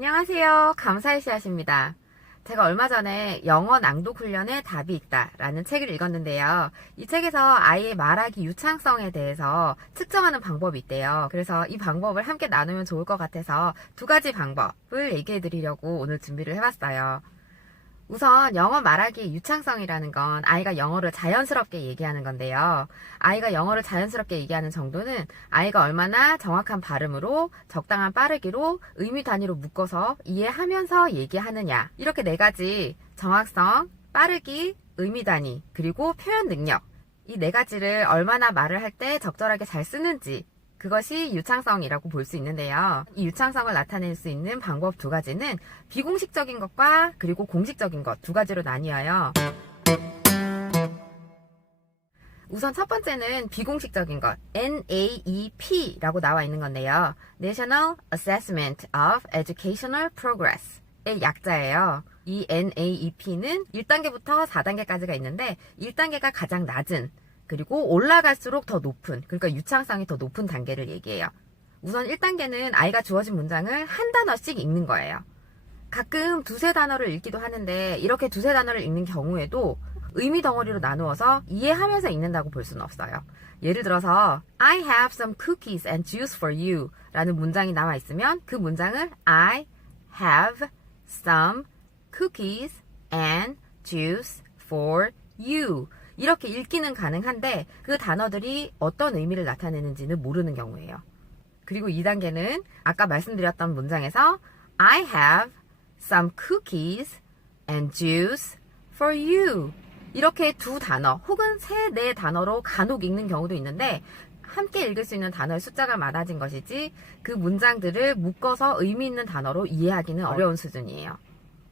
안녕하세요. 감사의 씨앗입니다. 제가 얼마 전에 영어 낭독 훈련에 답이 있다 라는 책을 읽었는데요. 이 책에서 아이의 말하기 유창성에 대해서 측정하는 방법이 있대요. 그래서 이 방법을 함께 나누면 좋을 것 같아서 두 가지 방법을 얘기해 드리려고 오늘 준비를 해봤어요. 우선 영어 말하기 유창성이라는 건 아이가 영어를 자연스럽게 얘기하는 건데요. 아이가 영어를 자연스럽게 얘기하는 정도는 아이가 얼마나 정확한 발음으로 적당한 빠르기로 의미 단위로 묶어서 이해하면서 얘기하느냐, 이렇게 네 가지 정확성, 빠르기, 의미 단위, 그리고 표현 능력, 이 네 가지를 얼마나 말을 할 때 적절하게 잘 쓰는지, 그것이 유창성이라고 볼 수 있는데요. 이 유창성을 나타낼 수 있는 방법 두 가지는 비공식적인 것과 그리고 공식적인 것 두 가지로 나뉘어요. 우선 첫 번째는 비공식적인 것, NAEP라고 나와 있는 건데요. National Assessment of Educational Progress의 약자예요. 이 NAEP는 1단계부터 4단계까지가 있는데 1단계가 가장 낮은, 그리고 올라갈수록 더 높은, 그러니까 유창성이 더 높은 단계를 얘기해요. 우선 1단계는 아이가 주어진 문장을 한 단어씩 읽는 거예요. 가끔 두세 단어를 읽기도 하는데 이렇게 두세 단어를 읽는 경우에도 의미 덩어리로 나누어서 이해하면서 읽는다고 볼 수는 없어요. 예를 들어서 I have some cookies and juice for you 라는 문장이 나와 있으면 그 문장을 I have some cookies and juice for you 이렇게 읽기는 가능한데 그 단어들이 어떤 의미를 나타내는지는 모르는 경우예요. 그리고 2단계는 아까 말씀드렸던 문장에서 I have some cookies and juice for you 이렇게 두 단어 혹은 세, 네 단어로 간혹 읽는 경우도 있는데 함께 읽을 수 있는 단어의 숫자가 많아진 것이지 그 문장들을 묶어서 의미 있는 단어로 이해하기는 어려운 수준이에요.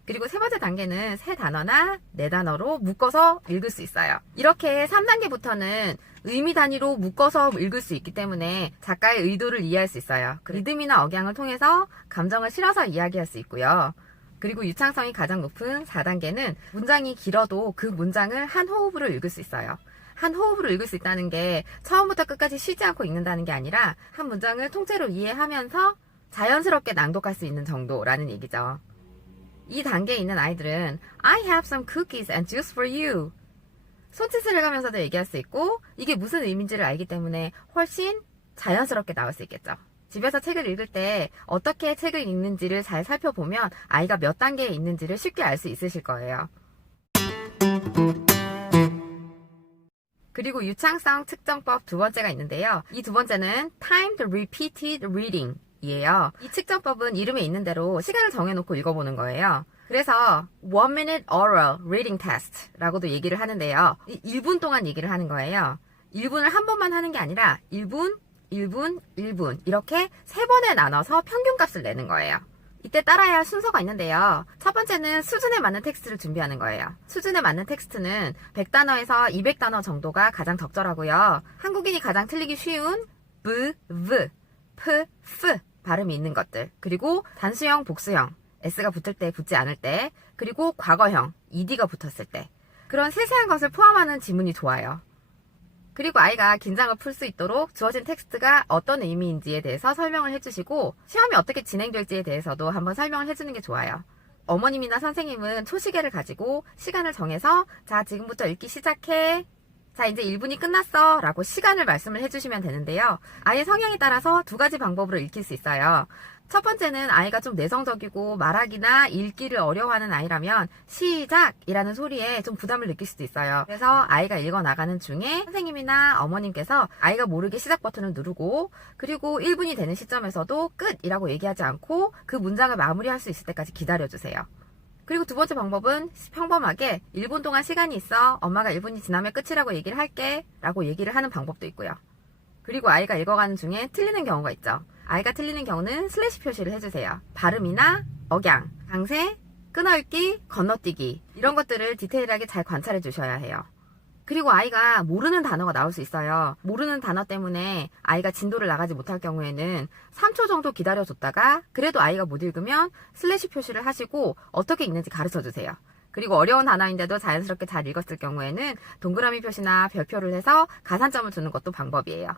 그리고 세 번째 단계는 세 단어나 네 단어로 묶어서 읽을 수 있어요. 이렇게 3단계부터는 의미 단위로 묶어서 읽을 수 있기 때문에 작가의 의도를 이해할 수 있어요. 리듬이나 억양을 통해서 감정을 실어서 이야기할 수 있고요. 그리고 유창성이 가장 높은 4단계는 문장이 길어도 그 문장을 한 호흡으로 읽을 수 있어요. 한 호흡으로 읽을 수 있다는 게 처음부터 끝까지 쉬지 않고 읽는다는 게 아니라 한 문장을 통째로 이해하면서 자연스럽게 낭독할 수 있는 정도라는 얘기죠. 이 단계에 있는 아이들은 I have some cookies and juice for you 손짓을 해가면서도 얘기할 수 있고 이게 무슨 의미인지를 알기 때문에 훨씬 자연스럽게 나올 수 있겠죠. 집에서 책을 읽을 때 어떻게 책을 읽는지를 잘 살펴보면 아이가 몇 단계에 있는지를 쉽게 알 수 있으실 거예요. 그리고 유창성 측정법 두 번째가 있는데요. 이 두 번째는 Timed Repeated Reading 이에요. 이 측정법은 이름에 있는 대로 시간을 정해놓고 읽어보는 거예요. 그래서 1-minute oral reading test 라고도 얘기를 하는데요. 1분 동안 얘기를 하는 거예요. 1분을 한 번만 하는 게 아니라 1분, 1분, 1분 이렇게 세 번에 나눠서 평균값을 내는 거예요. 이때 따라야 할 순서가 있는데요. 첫 번째는 수준에 맞는 텍스트를 준비하는 거예요. 수준에 맞는 텍스트는 100단어에서 200단어 정도가 가장 적절하고요. 한국인이 가장 틀리기 쉬운 v, f, 발음이 있는 것들, 그리고 단수형, 복수형, s가 붙을 때, 붙지 않을 때, 그리고 과거형, ed가 붙었을 때 그런 세세한 것을 포함하는 지문이 좋아요. 그리고 아이가 긴장을 풀 수 있도록 주어진 텍스트가 어떤 의미인지에 대해서 설명을 해주시고 시험이 어떻게 진행될지에 대해서도 한번 설명을 해주는 게 좋아요. 어머님이나 선생님은 초시계를 가지고 시간을 정해서 자, 지금부터 읽기 시작해. 자, 이제 1분이 끝났어 라고 시간을 말씀을 해주시면 되는데요. 아이의 성향에 따라서 두 가지 방법으로 읽힐 수 있어요. 첫 번째는 아이가 좀 내성적이고 말하기나 읽기를 어려워하는 아이라면 시작이라는 소리에 좀 부담을 느낄 수도 있어요. 그래서 아이가 읽어나가는 중에 선생님이나 어머님께서 아이가 모르게 시작 버튼을 누르고 그리고 1분이 되는 시점에서도 끝이라고 얘기하지 않고 그 문장을 마무리할 수 있을 때까지 기다려주세요. 그리고 두 번째 방법은 평범하게 1분 동안 시간이 있어 엄마가 1분이 지나면 끝이라고 얘기를 할게 라고 얘기를 하는 방법도 있고요. 그리고 아이가 읽어가는 중에 틀리는 경우가 있죠. 아이가 틀리는 경우는 슬래시 표시를 해주세요. 발음이나 억양, 강세, 끊어읽기, 건너뛰기 이런 것들을 디테일하게 잘 관찰해 주셔야 해요. 그리고 아이가 모르는 단어가 나올 수 있어요. 모르는 단어 때문에 아이가 진도를 나가지 못할 경우에는 3초 정도 기다려줬다가 그래도 아이가 못 읽으면 슬래시 표시를 하시고 어떻게 읽는지 가르쳐 주세요. 그리고 어려운 단어인데도 자연스럽게 잘 읽었을 경우에는 동그라미 표시나 별표를 해서 가산점을 주는 것도 방법이에요.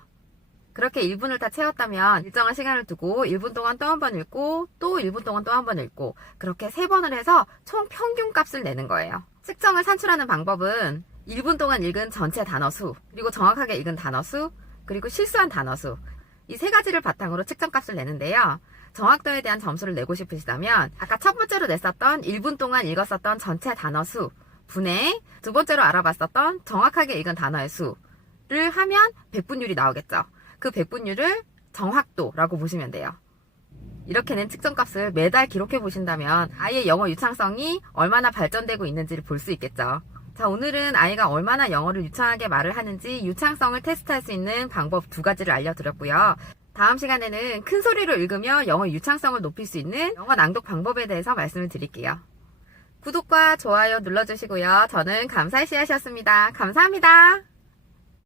그렇게 1분을 다 채웠다면 일정한 시간을 두고 1분 동안 또 한 번 읽고 또 1분 동안 또 한 번 읽고 그렇게 3번을 해서 총 평균 값을 내는 거예요. 측정을 산출하는 방법은 1분 동안 읽은 전체 단어 수, 그리고 정확하게 읽은 단어 수, 그리고 실수한 단어 수, 이 3가지를 바탕으로 측정값을 내는데요. 정확도에 대한 점수를 내고 싶으시다면 아까 첫 번째로 냈었던 1분 동안 읽었었던 전체 단어 수 분의 두 번째로 알아봤었던 정확하게 읽은 단어의 수를 하면 백분율이 나오겠죠. 그 백분율을 정확도라고 보시면 돼요. 이렇게 낸 측정값을 매달 기록해 보신다면 아이의 영어 유창성이 얼마나 발전되고 있는지를 볼 수 있겠죠. 자, 오늘은 아이가 얼마나 영어를 유창하게 말을 하는지 유창성을 테스트할 수 있는 방법 2가지를 알려드렸고요. 다음 시간에는 큰 소리로 읽으며 영어 유창성을 높일 수 있는 영어 낭독 방법에 대해서 말씀을 드릴게요. 구독과 좋아요 눌러주시고요. 저는 감사의 씨앗이었습니다. 감사합니다.